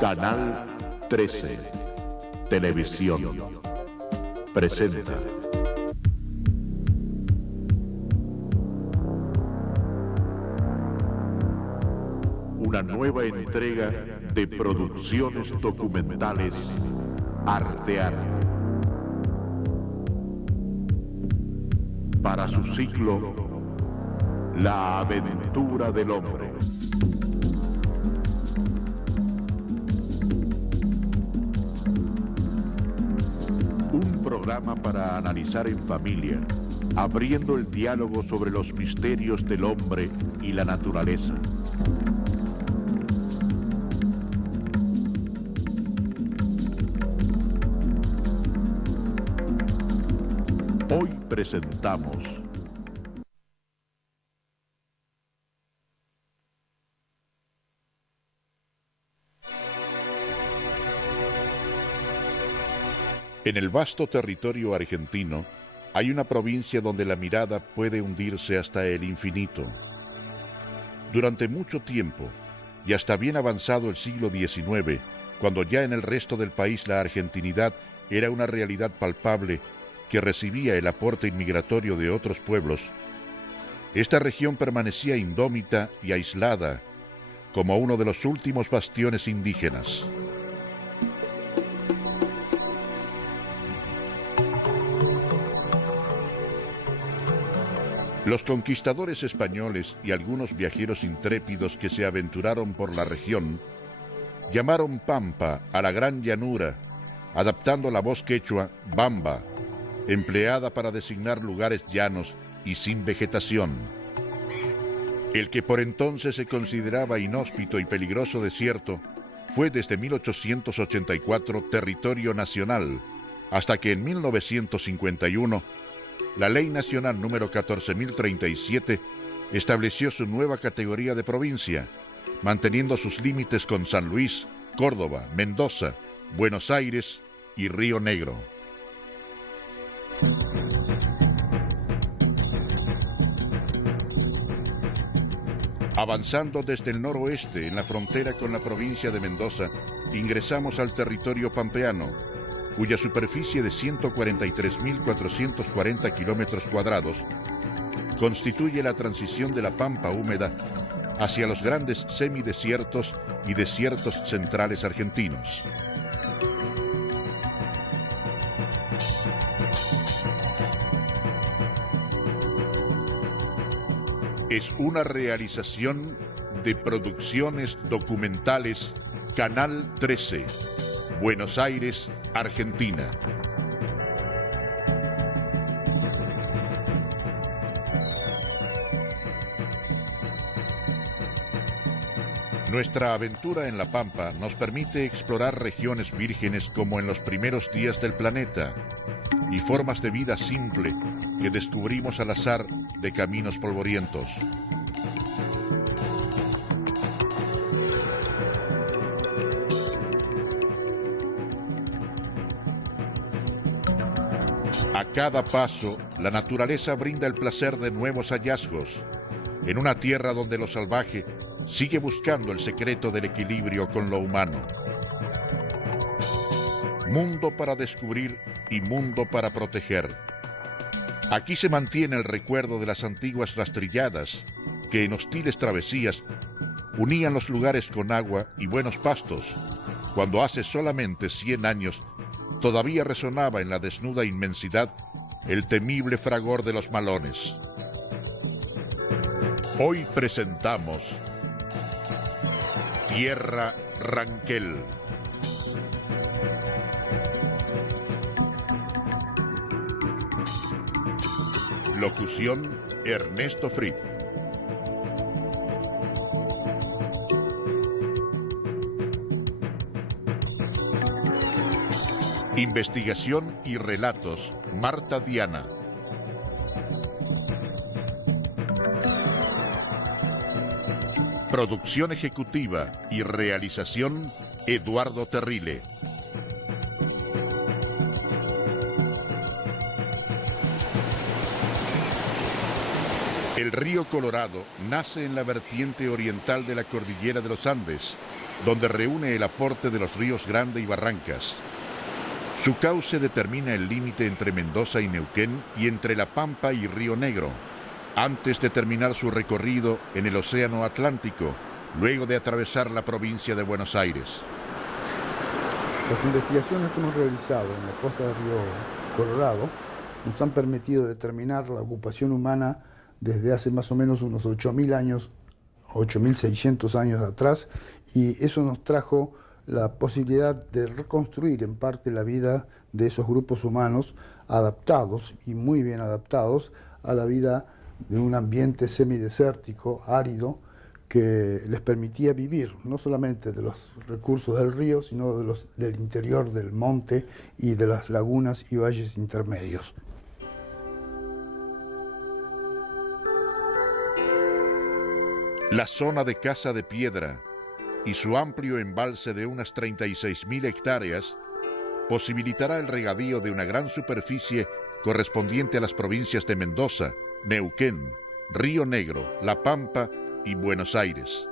Canal 13 Televisión presenta una nueva entrega de producciones documentales Artear para su ciclo La aventura del hombre. Un programa para analizar en familia, abriendo el diálogo sobre los misterios del hombre y la naturaleza. Hoy presentamos en el vasto territorio argentino hay una provincia donde la mirada puede hundirse hasta el infinito. Durante mucho tiempo, y hasta bien avanzado el siglo XIX, cuando ya en el resto del país la argentinidad era una realidad palpable que recibía el aporte inmigratorio de otros pueblos, esta región permanecía indómita y aislada, como uno de los últimos bastiones indígenas. Los conquistadores españoles y algunos viajeros intrépidos que se aventuraron por la región llamaron Pampa a la gran llanura, adaptando la voz quechua Bamba, empleada para designar lugares llanos y sin vegetación. El que por entonces se consideraba inhóspito y peligroso desierto fue desde 1884 territorio nacional, hasta que en 1951 la Ley Nacional número 14.037 estableció su nueva categoría de provincia, manteniendo sus límites con San Luis, Córdoba, Mendoza, Buenos Aires y Río Negro. Avanzando desde el noroeste en la frontera con la provincia de Mendoza, ingresamos al territorio pampeano, cuya superficie de 143.440 kilómetros cuadrados constituye la transición de la pampa húmeda hacia los grandes semidesiertos y desiertos centrales argentinos. Es una realización de Producciones Documentales Canal 13, Buenos Aires, Argentina. Nuestra aventura en la Pampa nos permite explorar regiones vírgenes como en los primeros días del planeta y formas de vida simple que descubrimos al azar de caminos polvorientos. A cada paso, la naturaleza brinda el placer de nuevos hallazgos, en una tierra donde lo salvaje sigue buscando el secreto del equilibrio con lo humano. Mundo para descubrir y mundo para proteger. Aquí se mantiene el recuerdo de las antiguas rastrilladas que en hostiles travesías unían los lugares con agua y buenos pastos, cuando hace solamente 100 años todavía resonaba en la desnuda inmensidad el temible fragor de los malones. Hoy presentamos Tierra Ranquel. Locución: Ernesto Fried. Investigación y relatos: Marta Diana. Producción ejecutiva y realización: Eduardo Terrile. El río Colorado nace en la vertiente oriental de la cordillera de los Andes, donde reúne el aporte de los ríos Grande y Barrancas. Su cauce determina el límite entre Mendoza y Neuquén y entre La Pampa y Río Negro, antes de terminar su recorrido en el Océano Atlántico, luego de atravesar la provincia de Buenos Aires. Las investigaciones que hemos realizado en la costa del río Colorado nos han permitido determinar la ocupación humana desde hace más o menos unos 8.000 años, 8.600 años atrás, y eso nos trajo la posibilidad de reconstruir en parte la vida de esos grupos humanos adaptados y muy bien adaptados a la vida de un ambiente semidesértico, árido, que les permitía vivir no solamente de los recursos del río, sino del interior del monte y de las lagunas y valles intermedios. La zona de Casa de Piedra y su amplio embalse de unas 36.000 hectáreas posibilitará el regadío de una gran superficie correspondiente a las provincias de Mendoza, Neuquén, Río Negro, La Pampa y Buenos Aires.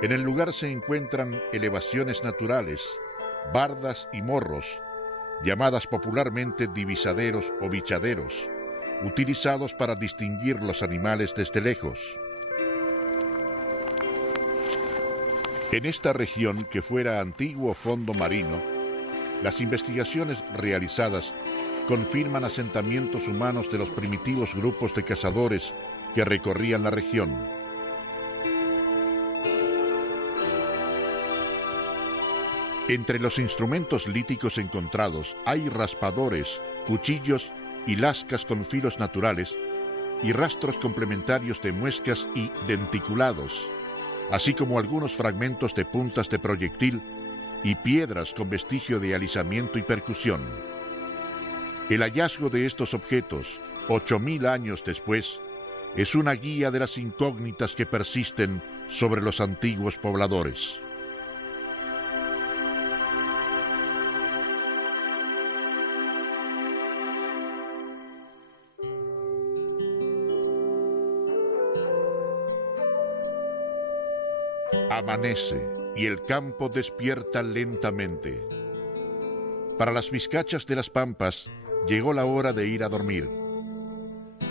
En el lugar se encuentran elevaciones naturales, bardas y morros, llamadas popularmente divisaderos o bichaderos, utilizados para distinguir los animales desde lejos. En esta región, que fuera antiguo fondo marino, las investigaciones realizadas confirman asentamientos humanos de los primitivos grupos de cazadores que recorrían la región. Entre los instrumentos líticos encontrados hay raspadores, cuchillos y lascas con filos naturales y rastros complementarios de muescas y denticulados, así como algunos fragmentos de puntas de proyectil y piedras con vestigio de alisamiento y percusión. El hallazgo de estos objetos, 8.000 años después, es una guía de las incógnitas que persisten sobre los antiguos pobladores. Amanece y el campo despierta lentamente. Para las vizcachas de las pampas llegó la hora de ir a dormir.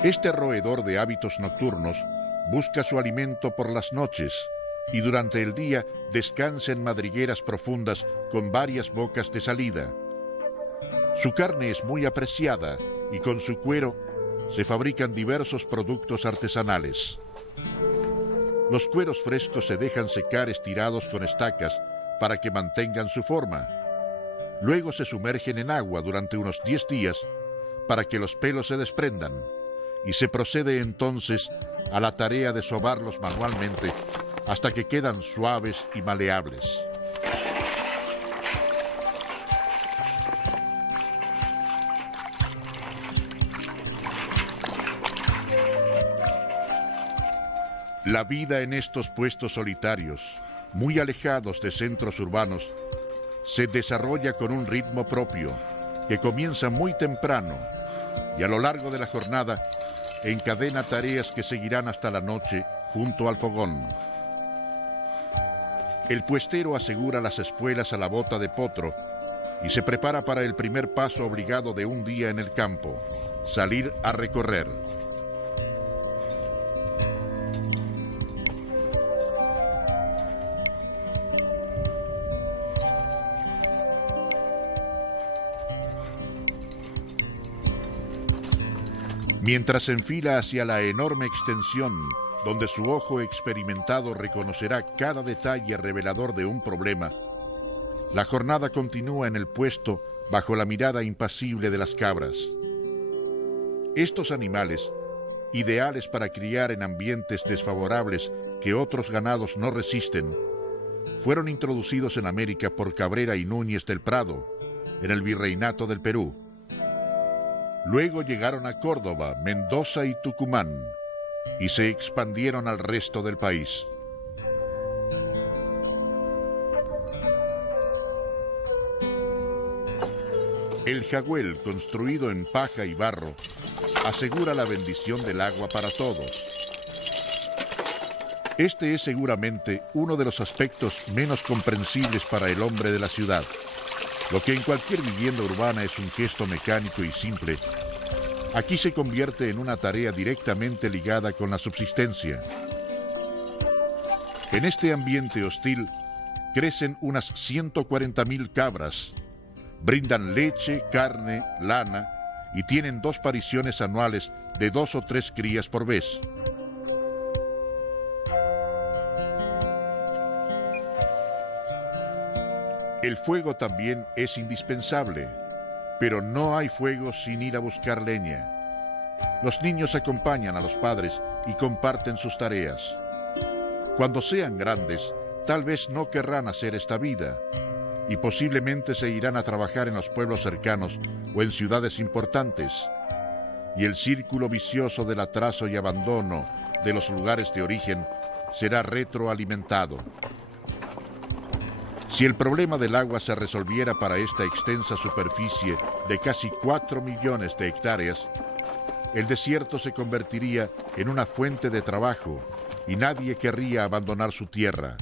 Este roedor de hábitos nocturnos busca su alimento por las noches y durante el día descansa en madrigueras profundas con varias bocas de salida. Su carne es muy apreciada y con su cuero se fabrican diversos productos artesanales. Los cueros frescos se dejan secar estirados con estacas para que mantengan su forma. Luego se sumergen en agua durante unos 10 días para que los pelos se desprendan y se procede entonces a la tarea de sobarlos manualmente hasta que quedan suaves y maleables. La vida en estos puestos solitarios, muy alejados de centros urbanos, se desarrolla con un ritmo propio que comienza muy temprano y a lo largo de la jornada encadena tareas que seguirán hasta la noche junto al fogón. El puestero asegura las espuelas a la bota de potro y se prepara para el primer paso obligado de un día en el campo, salir a recorrer. Mientras se enfila hacia la enorme extensión, donde su ojo experimentado reconocerá cada detalle revelador de un problema, la jornada continúa en el puesto bajo la mirada impasible de las cabras. Estos animales, ideales para criar en ambientes desfavorables que otros ganados no resisten, fueron introducidos en América por Cabrera y Núñez del Prado, en el Virreinato del Perú. Luego llegaron a Córdoba, Mendoza y Tucumán, y se expandieron al resto del país. El jagüel, construido en paja y barro, asegura la bendición del agua para todos. Este es seguramente uno de los aspectos menos comprensibles para el hombre de la ciudad. Lo que en cualquier vivienda urbana es un gesto mecánico y simple, aquí se convierte en una tarea directamente ligada con la subsistencia. En este ambiente hostil, crecen unas 140.000 cabras, brindan leche, carne, lana y tienen 2 pariciones anuales de 2 o 3 crías por vez. El fuego también es indispensable, pero no hay fuego sin ir a buscar leña. Los niños acompañan a los padres y comparten sus tareas. Cuando sean grandes, tal vez no querrán hacer esta vida y posiblemente se irán a trabajar en los pueblos cercanos o en ciudades importantes. Y el círculo vicioso del atraso y abandono de los lugares de origen será retroalimentado. Si el problema del agua se resolviera para esta extensa superficie de casi 4 millones de hectáreas, el desierto se convertiría en una fuente de trabajo y nadie querría abandonar su tierra.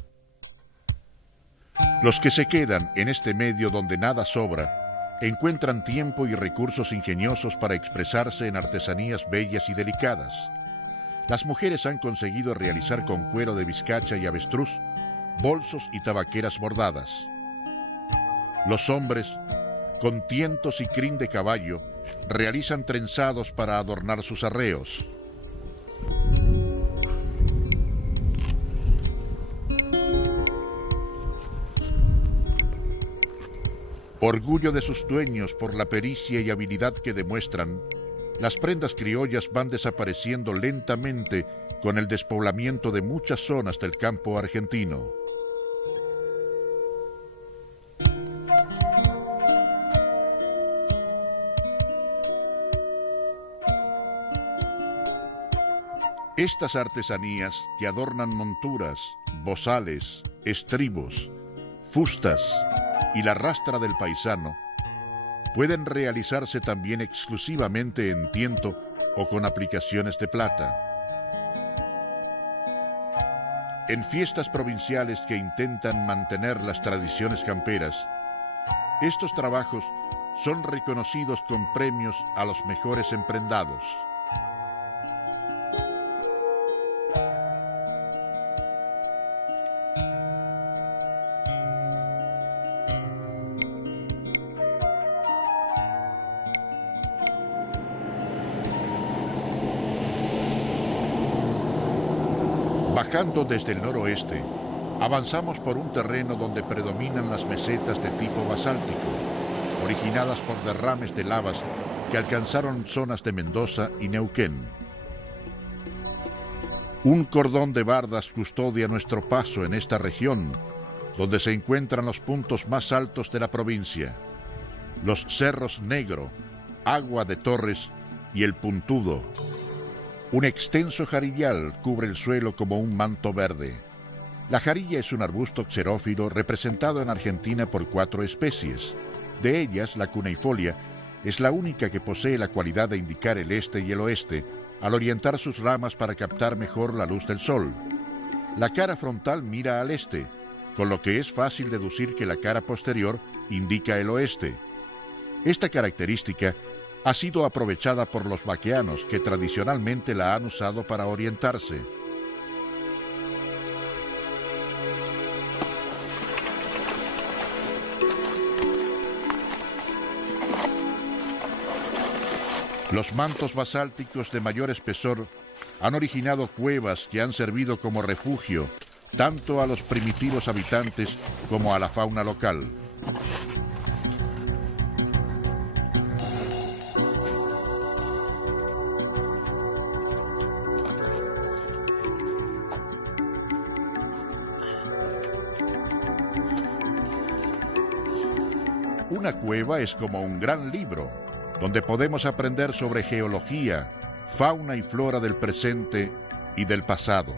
Los que se quedan en este medio donde nada sobra, encuentran tiempo y recursos ingeniosos para expresarse en artesanías bellas y delicadas. Las mujeres han conseguido realizar con cuero de vizcacha y avestruz bolsos y tabaqueras bordadas. Los hombres, con tientos y crin de caballo, realizan trenzados para adornar sus arreos. Orgullo de sus dueños por la pericia y habilidad que demuestran, las prendas criollas van desapareciendo lentamente con el despoblamiento de muchas zonas del campo argentino. Estas artesanías que adornan monturas, bozales, estribos, fustas y la rastra del paisano, pueden realizarse también exclusivamente en tiento o con aplicaciones de plata. En fiestas provinciales que intentan mantener las tradiciones camperas, estos trabajos son reconocidos con premios a los mejores emprendados. Bajando desde el noroeste, avanzamos por un terreno donde predominan las mesetas de tipo basáltico, originadas por derrames de lavas que alcanzaron zonas de Mendoza y Neuquén. Un cordón de bardas custodia nuestro paso en esta región, donde se encuentran los puntos más altos de la provincia, los Cerros Negro, Agua de Torres y El Puntudo. Un extenso jarillal cubre el suelo como un manto verde. La jarilla es un arbusto xerófilo representado en Argentina por 4 especies. De ellas, la cuneifolia es la única que posee la cualidad de indicar el este y el oeste, al orientar sus ramas para captar mejor la luz del sol. La cara frontal mira al este, con lo que es fácil deducir que la cara posterior indica el oeste. Esta característica ha sido aprovechada por los vaqueanos, que tradicionalmente la han usado para orientarse. Los mantos basálticos de mayor espesor han originado cuevas que han servido como refugio tanto a los primitivos habitantes como a la fauna local. Una cueva es como un gran libro, donde podemos aprender sobre geología, fauna y flora del presente y del pasado.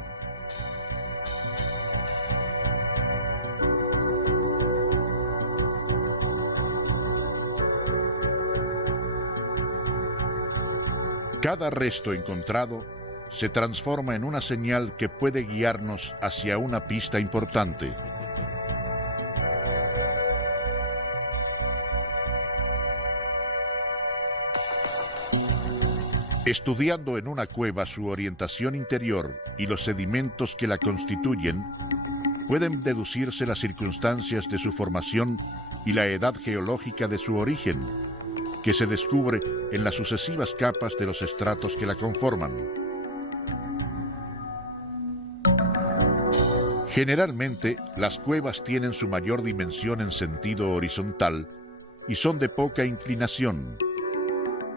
Cada resto encontrado se transforma en una señal que puede guiarnos hacia una pista importante. Estudiando en una cueva su orientación interior y los sedimentos que la constituyen, pueden deducirse las circunstancias de su formación y la edad geológica de su origen, que se descubre en las sucesivas capas de los estratos que la conforman. Generalmente, las cuevas tienen su mayor dimensión en sentido horizontal y son de poca inclinación,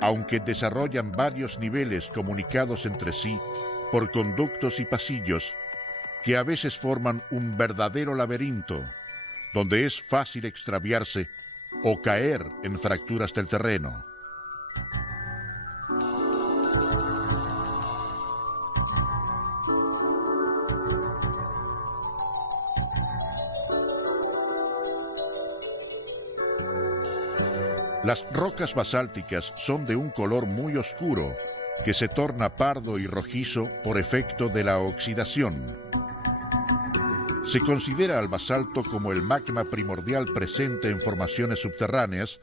aunque desarrollan varios niveles comunicados entre sí por conductos y pasillos que a veces forman un verdadero laberinto, donde es fácil extraviarse o caer en fracturas del terreno. Las rocas basálticas son de un color muy oscuro, que se torna pardo y rojizo por efecto de la oxidación. Se considera al basalto como el magma primordial presente en formaciones subterráneas,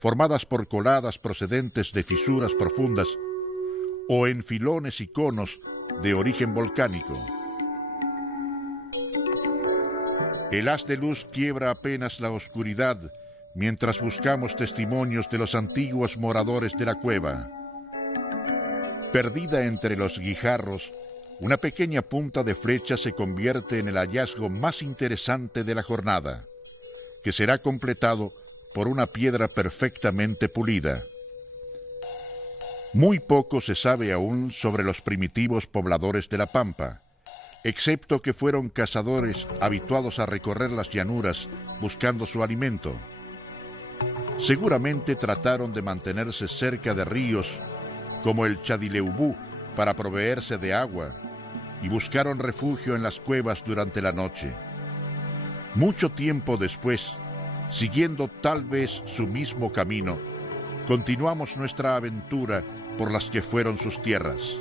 formadas por coladas procedentes de fisuras profundas o en filones y conos de origen volcánico. El haz de luz quiebra apenas la oscuridad mientras buscamos testimonios de los antiguos moradores de la cueva. Perdida entre los guijarros, una pequeña punta de flecha se convierte en el hallazgo más interesante de la jornada, que será completado por una piedra perfectamente pulida. Muy poco se sabe aún sobre los primitivos pobladores de la Pampa, excepto que fueron cazadores habituados a recorrer las llanuras buscando su alimento. Seguramente trataron de mantenerse cerca de ríos como el Chadileubú para proveerse de agua y buscaron refugio en las cuevas durante la noche. Mucho tiempo después, siguiendo tal vez su mismo camino, continuamos nuestra aventura por las que fueron sus tierras.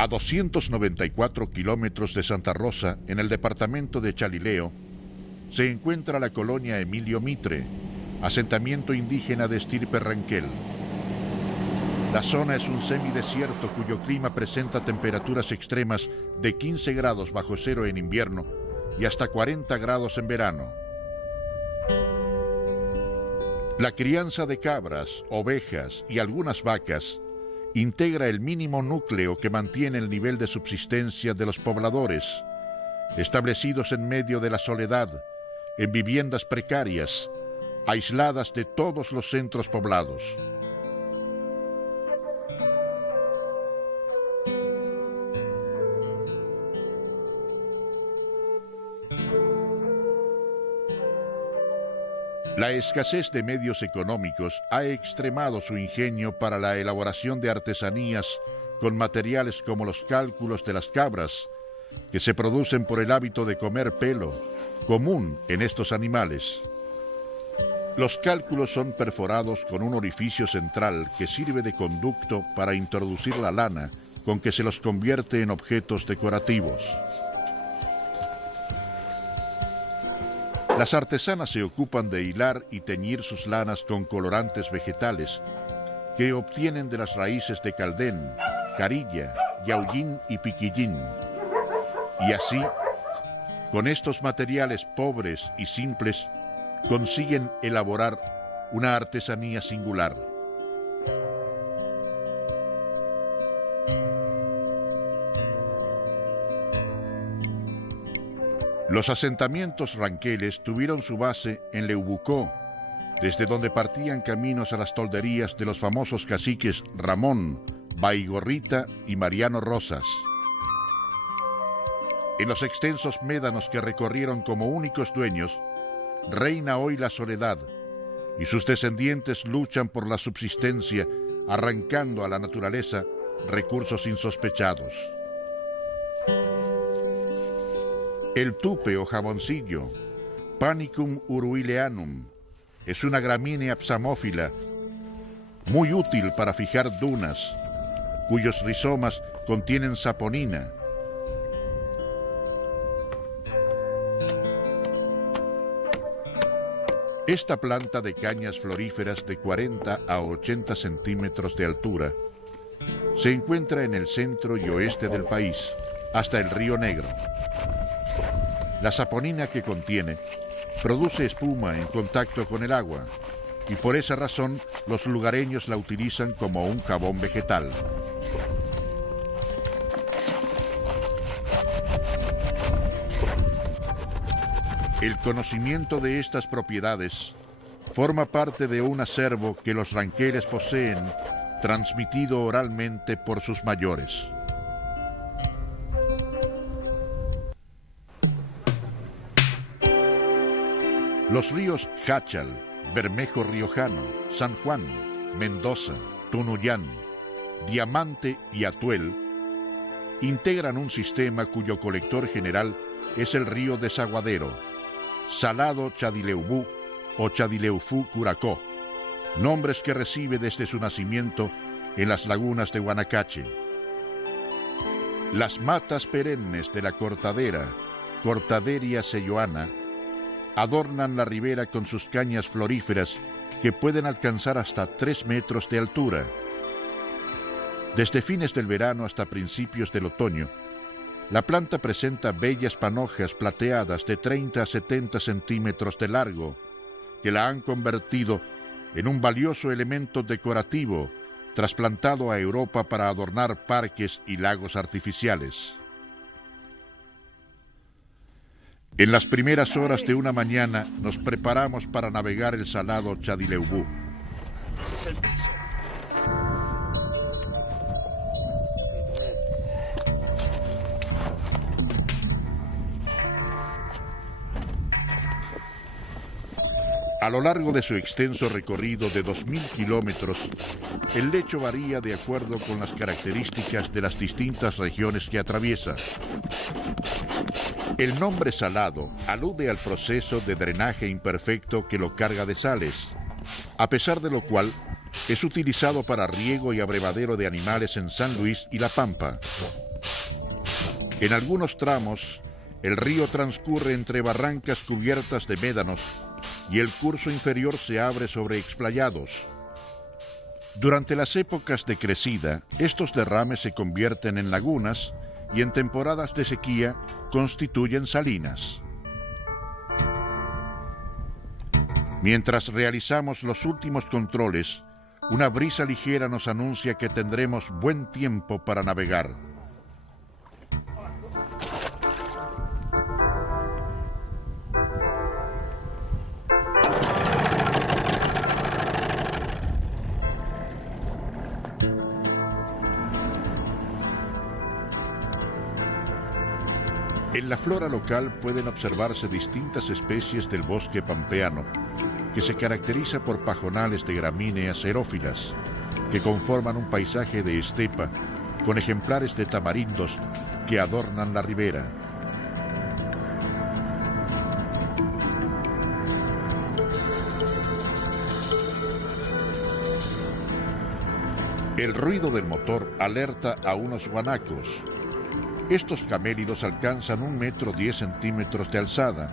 A 294 kilómetros de Santa Rosa, en el departamento de Chalileo, se encuentra la colonia Emilio Mitre, asentamiento indígena de estirpe Ranquel. La zona es un semidesierto cuyo clima presenta temperaturas extremas de 15 grados bajo cero en invierno y hasta 40 grados en verano. La crianza de cabras, ovejas y algunas vacas integra el mínimo núcleo que mantiene el nivel de subsistencia de los pobladores, establecidos en medio de la soledad, en viviendas precarias, aisladas de todos los centros poblados. La escasez de medios económicos ha extremado su ingenio para la elaboración de artesanías con materiales como los cálculos de las cabras, que se producen por el hábito de comer pelo, común en estos animales. Los cálculos son perforados con un orificio central que sirve de conducto para introducir la lana, con que se los convierte en objetos decorativos. Las artesanas se ocupan de hilar y teñir sus lanas con colorantes vegetales que obtienen de las raíces de caldén, carilla, yaullín y piquillín. Y así, con estos materiales pobres y simples, consiguen elaborar una artesanía singular. Los asentamientos ranqueles tuvieron su base en Leubucó, desde donde partían caminos a las tolderías de los famosos caciques Ramón, Baigorrita y Mariano Rosas. En los extensos médanos que recorrieron como únicos dueños, reina hoy la soledad, y sus descendientes luchan por la subsistencia, arrancando a la naturaleza recursos insospechados. El tupe o jaboncillo, Panicum uruileanum, es una gramínea psamófila muy útil para fijar dunas, cuyos rizomas contienen saponina. Esta planta de cañas floríferas de 40 a 80 centímetros de altura se encuentra en el centro y oeste del país, hasta el Río Negro. La saponina que contiene produce espuma en contacto con el agua y por esa razón los lugareños la utilizan como un jabón vegetal. El conocimiento de estas propiedades forma parte de un acervo que los ranqueles poseen, transmitido oralmente por sus mayores. Los ríos Jáchal, Bermejo Riojano, San Juan, Mendoza, Tunuyán, Diamante y Atuel integran un sistema cuyo colector general es el río Desaguadero, Salado Chadileubú o Chadileufú Curacó, nombres que recibe desde su nacimiento en las lagunas de Guanacache. Las matas perennes de la cortadera, Cortaderia selloana, adornan la ribera con sus cañas floríferas que pueden alcanzar hasta 3 metros de altura. Desde fines del verano hasta principios del otoño, la planta presenta bellas panojas plateadas de 30 a 70 centímetros de largo, que la han convertido en un valioso elemento decorativo, trasplantado a Europa para adornar parques y lagos artificiales. En las primeras horas de una mañana nos preparamos para navegar el salado Chadileubú. A lo largo de su extenso recorrido de 2.000 kilómetros, el lecho varía de acuerdo con las características de las distintas regiones que atraviesa. El nombre salado alude al proceso de drenaje imperfecto que lo carga de sales, a pesar de lo cual es utilizado para riego y abrevadero de animales en San Luis y La Pampa. En algunos tramos, el río transcurre entre barrancas cubiertas de médanos y el curso inferior se abre sobre explayados. Durante las épocas de crecida, estos derrames se convierten en lagunas y en temporadas de sequía constituyen salinas. Mientras realizamos los últimos controles, una brisa ligera nos anuncia que tendremos buen tiempo para navegar. En la flora local pueden observarse distintas especies del bosque pampeano, que se caracteriza por pajonales de gramíneas xerófilas, que conforman un paisaje de estepa con ejemplares de tamarindos que adornan la ribera. El ruido del motor alerta a unos guanacos. Estos camélidos alcanzan 1,10 m de alzada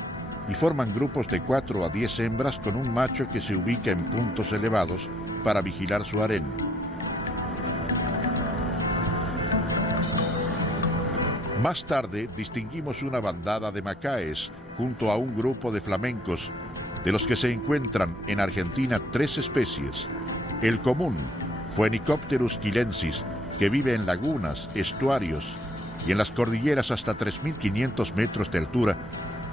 y forman grupos de 4 a 10 hembras con un macho que se ubica en puntos elevados para vigilar su harén. Más tarde distinguimos una bandada de macaes junto a un grupo de flamencos, de los que se encuentran en Argentina 3 especies. El común, Phoenicopterus quilensis, que vive en lagunas, estuarios y en las cordilleras hasta 3.500 metros de altura,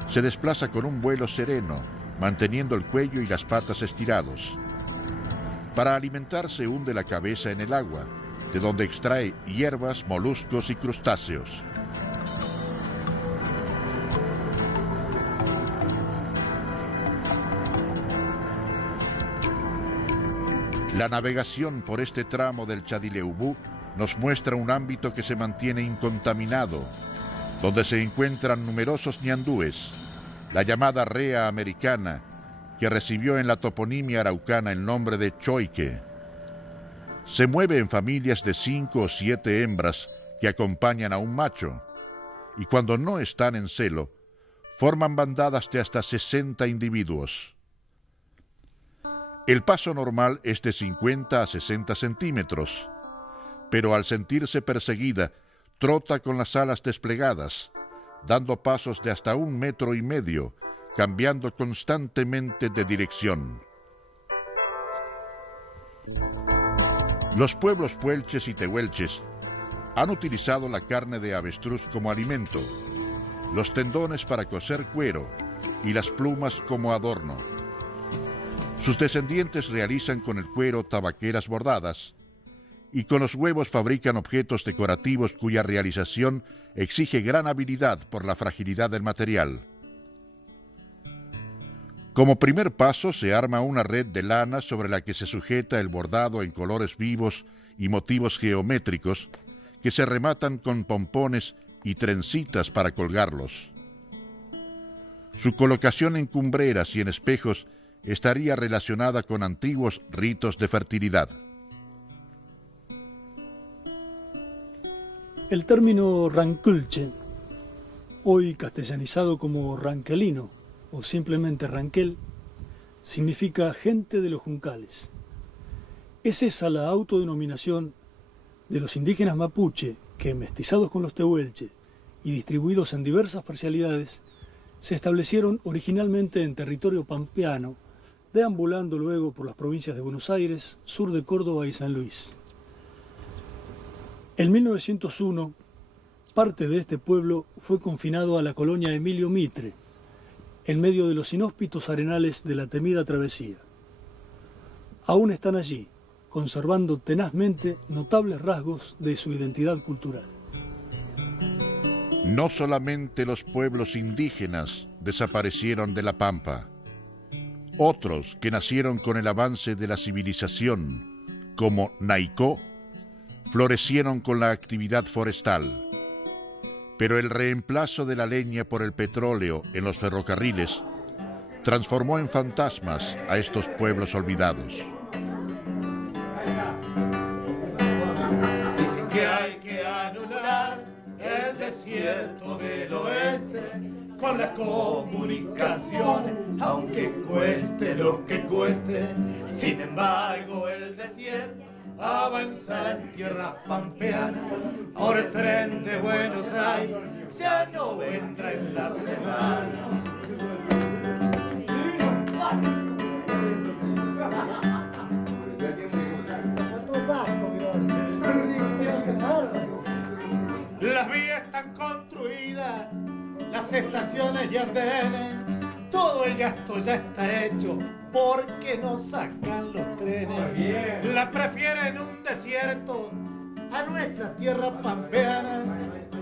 se desplaza con un vuelo sereno, manteniendo el cuello y las patas estirados. Para alimentarse hunde la cabeza en el agua, de donde extrae hierbas, moluscos y crustáceos. La navegación por este tramo del Chadileubú nos muestra un ámbito que se mantiene incontaminado, donde se encuentran numerosos ñandúes, la llamada rea americana, que recibió en la toponimia araucana el nombre de choique. Se mueve en familias de 5 o 7 hembras que acompañan a un macho, y cuando no están en celo, forman bandadas de hasta 60 individuos. El paso normal es de 50 a 60 centímetros, pero al sentirse perseguida, trota con las alas desplegadas, dando pasos de hasta 1,5 metros, cambiando constantemente de dirección. Los pueblos puelches y tehuelches han utilizado la carne de avestruz como alimento, los tendones para coser cuero y las plumas como adorno. Sus descendientes realizan con el cuero tabaqueras bordadas y con los huevos fabrican objetos decorativos cuya realización exige gran habilidad por la fragilidad del material. Como primer paso se arma una red de lana sobre la que se sujeta el bordado en colores vivos y motivos geométricos que se rematan con pompones y trencitas para colgarlos. Su colocación en cumbreras y en espejos estaría relacionada con antiguos ritos de fertilidad. El término ranculche, hoy castellanizado como ranquelino o simplemente ranquel, significa gente de los juncales. Es esa la autodenominación de los indígenas mapuche que, mestizados con los tehuelche y distribuidos en diversas parcialidades, se establecieron originalmente en territorio pampeano, deambulando luego por las provincias de Buenos Aires, sur de Córdoba y San Luis. En 1901, parte de este pueblo fue confinado a la colonia Emilio Mitre, en medio de los inhóspitos arenales de la temida travesía. Aún están allí, conservando tenazmente notables rasgos de su identidad cultural. No solamente los pueblos indígenas desaparecieron de la Pampa. Otros que nacieron con el avance de la civilización, como Naicó, florecieron con la actividad forestal. Pero el reemplazo de la leña por el petróleo en los ferrocarriles transformó en fantasmas a estos pueblos olvidados. Dicen que hay que anular el desierto del oeste con las comunicaciones, aunque cueste lo que cueste. Sin embargo, el desierto avanza en tierras pampeanas. Ahora el tren de Buenos Aires ya no vendrá en la semana. Las vías están construidas, las estaciones y andenes, todo el gasto ya está hecho, porque no sacan los trenes. La prefieren un desierto a nuestra tierra pampeana.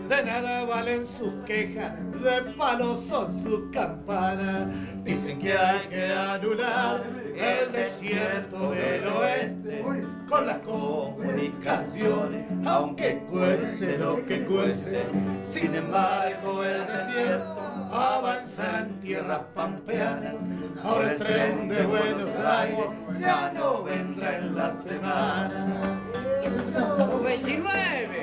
De nada valen sus quejas, de palos son sus campanas. Dicen que hay que anular el desierto del oeste con las comunicaciones, aunque cueste lo que cueste. Sin embargo, el desierto avanza en tierras pampeanas. Ahora el tren de Buenos Aires ya no vendrá en la semana. 29.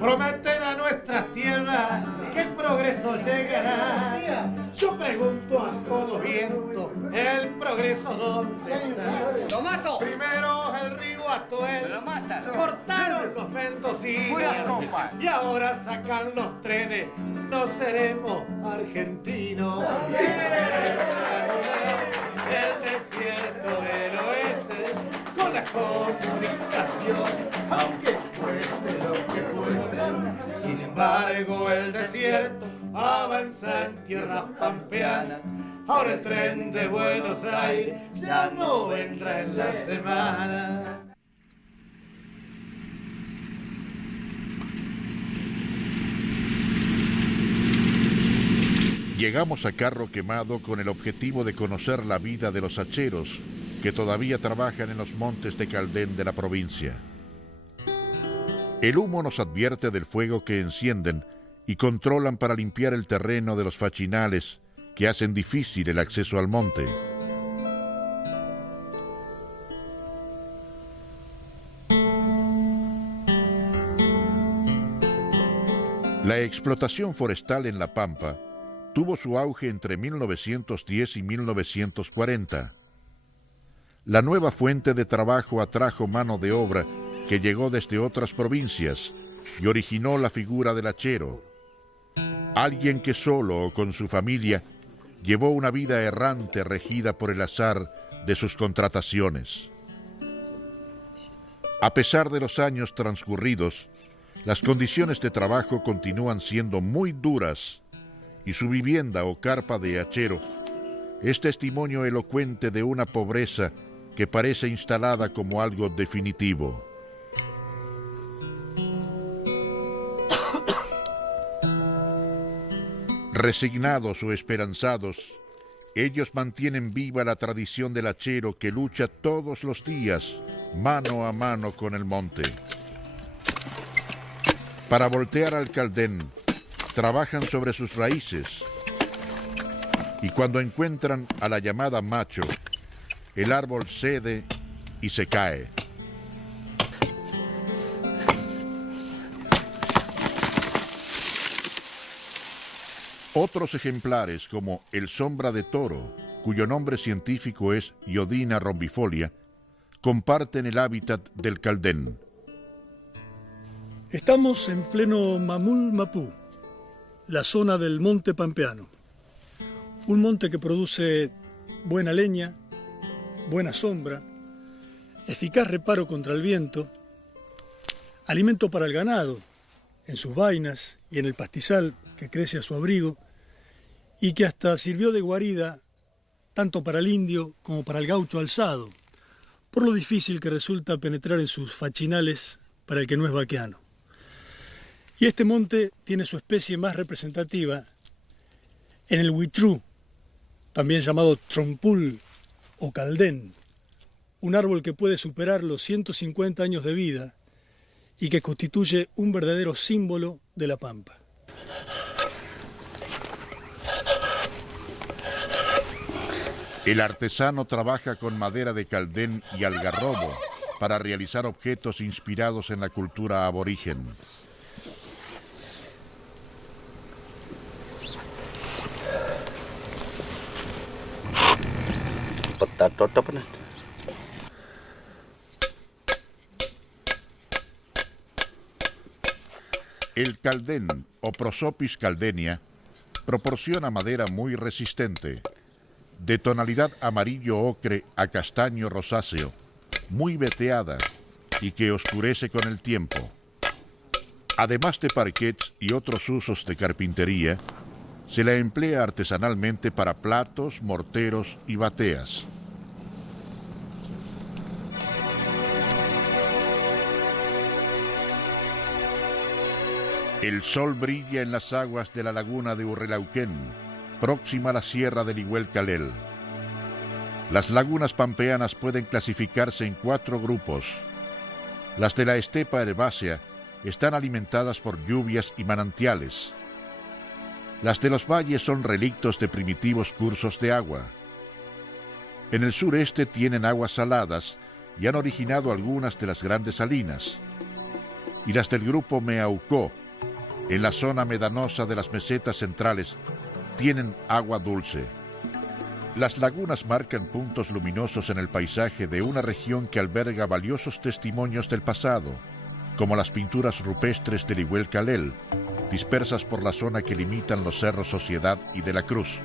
Prometen a nuestras tierras que el progreso llegará. Yo pregunto a todo viento, ¿el progreso dónde está? ¡Lo mato! Primero el río Atuel, ¡Lo mata! cortaron los mendocinos y ahora sacan los trenes. No seremos argentinos. El desierto del oeste con la comunicación, aunque cueste lo que cueste. Sin embargo, el desierto avanza en tierras pampeanas. Ahora el tren de Buenos Aires ya no vendrá en la semana. Llegamos a Carro Quemado con el objetivo de conocer la vida de los hacheros que todavía trabajan en los montes de Caldén de la provincia. El humo nos advierte del fuego que encienden y controlan para limpiar el terreno de los fachinales que hacen difícil el acceso al monte. La explotación forestal en La Pampa tuvo su auge entre 1910 y 1940. La nueva fuente de trabajo atrajo mano de obra que llegó desde otras provincias y originó la figura del hachero, alguien que solo o con su familia llevó una vida errante regida por el azar de sus contrataciones. A pesar de los años transcurridos, las condiciones de trabajo continúan siendo muy duras y su vivienda o carpa de hachero es testimonio elocuente de una pobreza que parece instalada como algo definitivo. Resignados o esperanzados, ellos mantienen viva la tradición del hachero que lucha todos los días, mano a mano con el monte. Para voltear al Caldén, trabajan sobre sus raíces y cuando encuentran a la llamada macho, el árbol cede y se cae. Otros ejemplares, como el sombra de toro, cuyo nombre científico es Iodina rombifolia, comparten el hábitat del Caldén. Estamos en pleno Mamul Mapú, la zona del monte pampeano. Un monte que produce buena leña, buena sombra, eficaz reparo contra el viento, alimento para el ganado, en sus vainas y en el pastizal que crece a su abrigo, y que hasta sirvió de guarida tanto para el indio como para el gaucho alzado, por lo difícil que resulta penetrar en sus fachinales para el que no es vaqueano. Y este monte tiene su especie más representativa en el huitrú, también llamado trompul o caldén, un árbol que puede superar los 150 años de vida y que constituye un verdadero símbolo de la Pampa. El artesano trabaja con madera de caldén y algarrobo para realizar objetos inspirados en la cultura aborigen. El caldén o Prosopis caldenia proporciona madera muy resistente, de tonalidad amarillo ocre a castaño rosáceo, muy veteada y que oscurece con el tiempo. Además de parquets y otros usos de carpintería, se la emplea artesanalmente para platos, morteros y bateas. El sol brilla en las aguas de la laguna de Urrelauquén, próxima a la sierra del Iguel-Calel. Las lagunas pampeanas pueden clasificarse en 4 grupos. Las de la estepa herbácea están alimentadas por lluvias y manantiales. Las de los valles son relictos de primitivos cursos de agua. En el sureste tienen aguas saladas y han originado algunas de las grandes salinas. Y las del grupo Meaucó, en la zona medanosa de las mesetas centrales, tienen agua dulce. Las lagunas marcan puntos luminosos en el paisaje de una región que alberga valiosos testimonios del pasado, como las pinturas rupestres del Iguel-Calel, dispersas por la zona que limitan los cerros Sociedad y de la Cruz.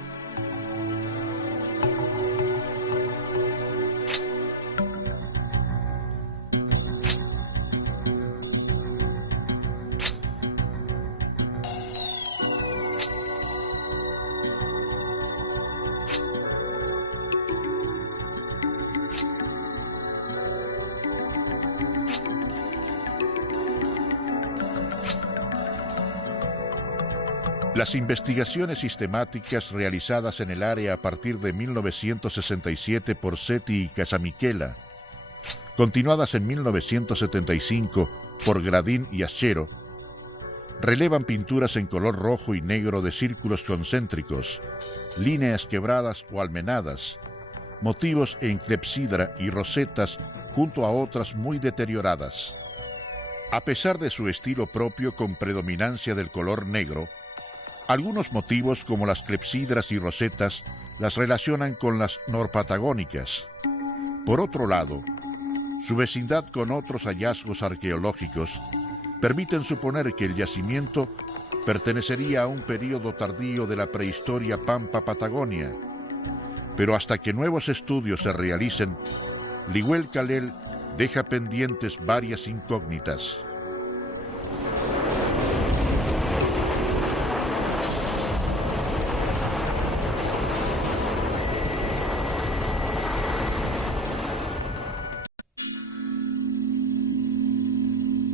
Las investigaciones sistemáticas realizadas en el área a partir de 1967 por Seti y Casamichela, continuadas en 1975 por Gradín y Aschero, relevan pinturas en color rojo y negro de círculos concéntricos, líneas quebradas o almenadas, motivos en clepsidra y rosetas junto a otras muy deterioradas. A pesar de su estilo propio con predominancia del color negro, algunos motivos como las clepsidras y rosetas las relacionan con las norpatagónicas. Por otro lado, su vecindad con otros hallazgos arqueológicos permiten suponer que el yacimiento pertenecería a un período tardío de la prehistoria Pampa-Patagonia. Pero hasta que nuevos estudios se realicen, Liguel Calel deja pendientes varias incógnitas.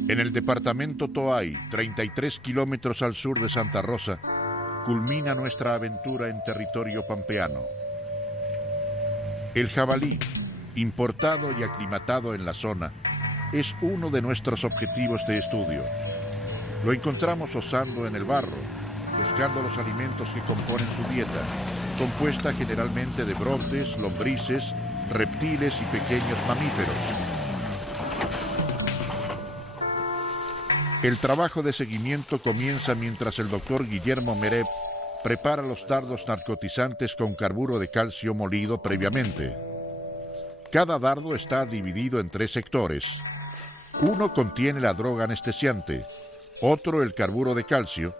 En el departamento Toay, 33 kilómetros al sur de Santa Rosa, culmina nuestra aventura en territorio pampeano. El jabalí, importado y aclimatado en la zona, es uno de nuestros objetivos de estudio. Lo encontramos osando en el barro, buscando los alimentos que componen su dieta, compuesta generalmente de brotes, lombrices, reptiles y pequeños mamíferos. El trabajo de seguimiento comienza mientras el doctor Guillermo Mereb prepara los dardos narcotizantes con carburo de calcio molido previamente. Cada dardo está dividido en 3 sectores. Uno contiene la droga anestesiante, otro el carburo de calcio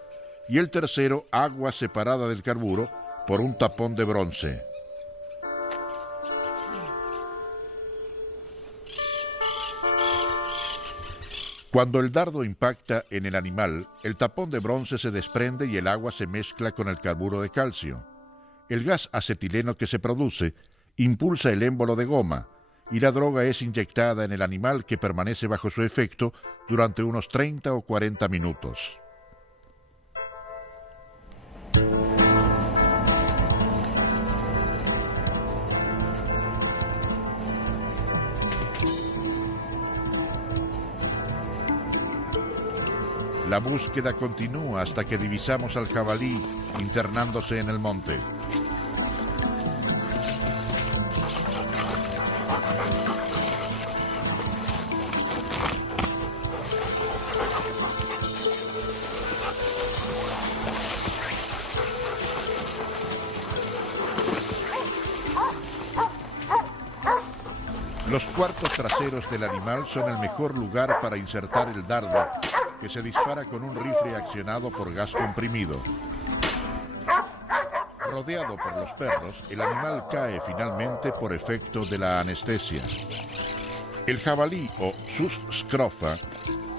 y el tercero agua separada del carburo por un tapón de bronce. Cuando el dardo impacta en el animal, el tapón de bronce se desprende y el agua se mezcla con el carburo de calcio. El gas acetileno que se produce impulsa el émbolo de goma y la droga es inyectada en el animal, que permanece bajo su efecto durante unos 30 o 40 minutos. La búsqueda continúa hasta que divisamos al jabalí internándose en el monte. Los cuartos traseros del animal son el mejor lugar para insertar el dardo, que se dispara con un rifle accionado por gas comprimido. Rodeado por los perros, el animal cae finalmente por efecto de la anestesia. El jabalí, o Sus scrofa,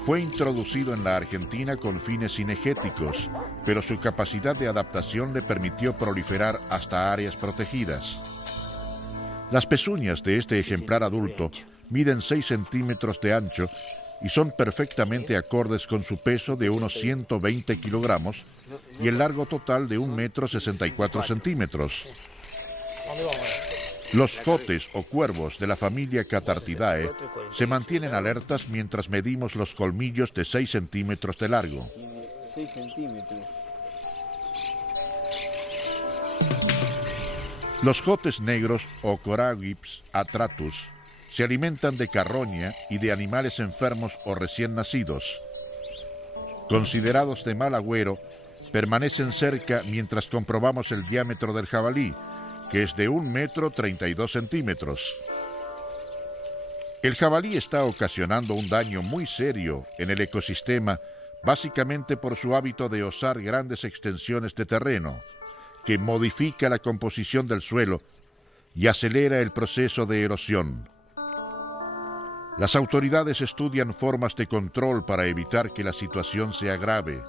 fue introducido en la Argentina con fines cinegéticos, pero su capacidad de adaptación le permitió proliferar hasta áreas protegidas. Las pezuñas de este ejemplar adulto miden 6 centímetros de ancho y son perfectamente acordes con su peso de unos 120 kilogramos y el largo total de 1,64 metros. Los jotes o cuervos de la familia Cathartidae se mantienen alertas mientras medimos los colmillos de 6 centímetros de largo. 6 centímetros. Los jotes negros o Coragips atratus se alimentan de carroña y de animales enfermos o recién nacidos. Considerados de mal agüero, permanecen cerca mientras comprobamos el diámetro del jabalí, que es de 1,32 metros. El jabalí está ocasionando un daño muy serio en el ecosistema, básicamente por su hábito de osar grandes extensiones de terreno, que modifica la composición del suelo y acelera el proceso de erosión. Las autoridades estudian formas de control para evitar que la situación se agrave.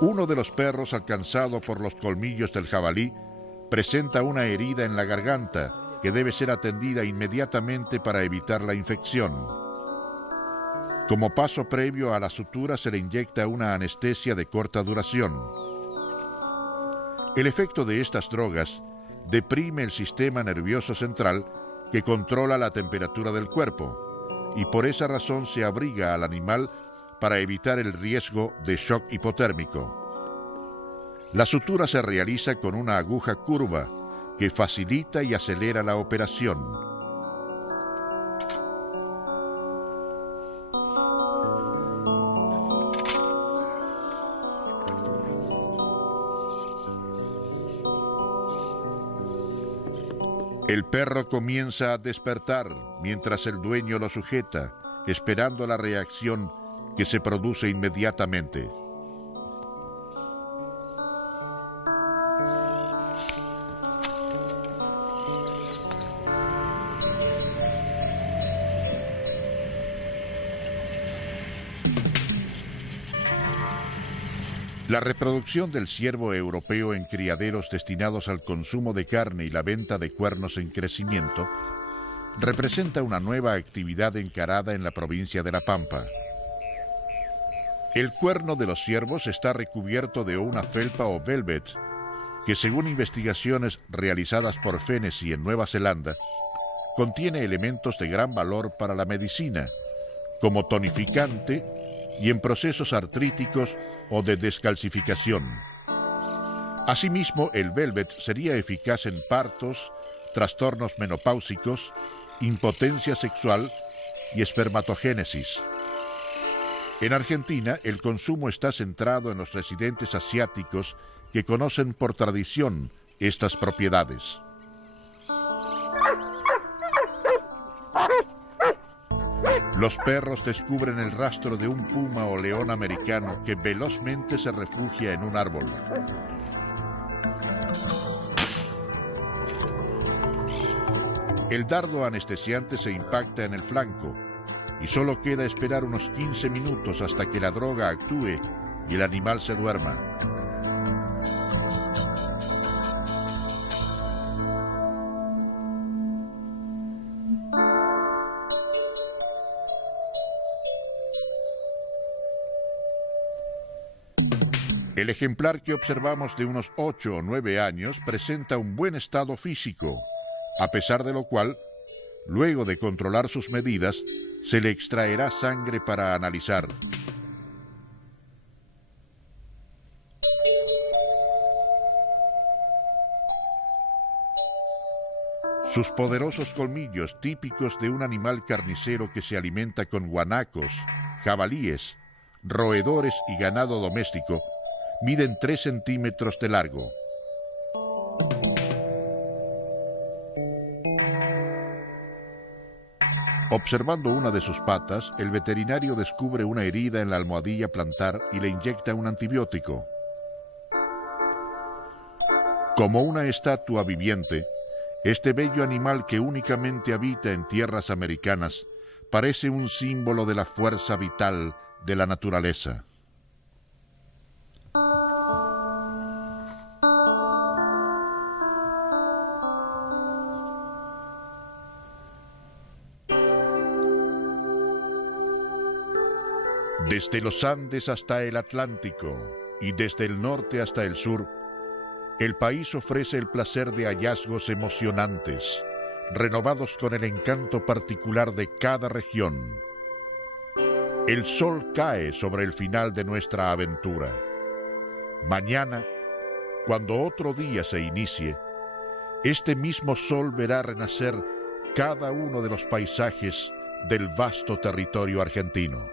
Uno de los perros alcanzado por los colmillos del jabalí presenta una herida en la garganta que debe ser atendida inmediatamente para evitar la infección. Como paso previo a la sutura se le inyecta una anestesia de corta duración. El efecto de estas drogas deprime el sistema nervioso central que controla la temperatura del cuerpo y por esa razón se abriga al animal para evitar el riesgo de shock hipotérmico. La sutura se realiza con una aguja curva que facilita y acelera la operación. El perro comienza a despertar mientras el dueño lo sujeta, esperando la reacción que se produce inmediatamente. La reproducción del ciervo europeo en criaderos destinados al consumo de carne y la venta de cuernos en crecimiento representa una nueva actividad encarada en la provincia de La Pampa. El cuerno de los ciervos está recubierto de una felpa o velvet que, según investigaciones realizadas por Fennessy en Nueva Zelanda, contiene elementos de gran valor para la medicina, como tonificante y en procesos artríticos o de descalcificación. Asimismo, el velvet sería eficaz en partos, trastornos menopáusicos, impotencia sexual y espermatogénesis. En Argentina, el consumo está centrado en los residentes asiáticos que conocen por tradición estas propiedades. Los perros descubren el rastro de un puma o león americano que velozmente se refugia en un árbol. El dardo anestesiante se impacta en el flanco y solo queda esperar unos 15 minutos hasta que la droga actúe y el animal se duerma. El ejemplar que observamos de unos 8 o 9 años presenta un buen estado físico, a pesar de lo cual, luego de controlar sus medidas, se le extraerá sangre para analizar. Sus poderosos colmillos, típicos de un animal carnicero que se alimenta con guanacos, jabalíes, roedores y ganado doméstico, miden 3 centímetros de largo. Observando una de sus patas, el veterinario descubre una herida en la almohadilla plantar y le inyecta un antibiótico. Como una estatua viviente, este bello animal que únicamente habita en tierras americanas parece un símbolo de la fuerza vital de la naturaleza. Desde los Andes hasta el Atlántico y desde el norte hasta el sur, el país ofrece el placer de hallazgos emocionantes, renovados con el encanto particular de cada región. El sol cae sobre el final de nuestra aventura. Mañana, cuando otro día se inicie, este mismo sol verá renacer cada uno de los paisajes del vasto territorio argentino.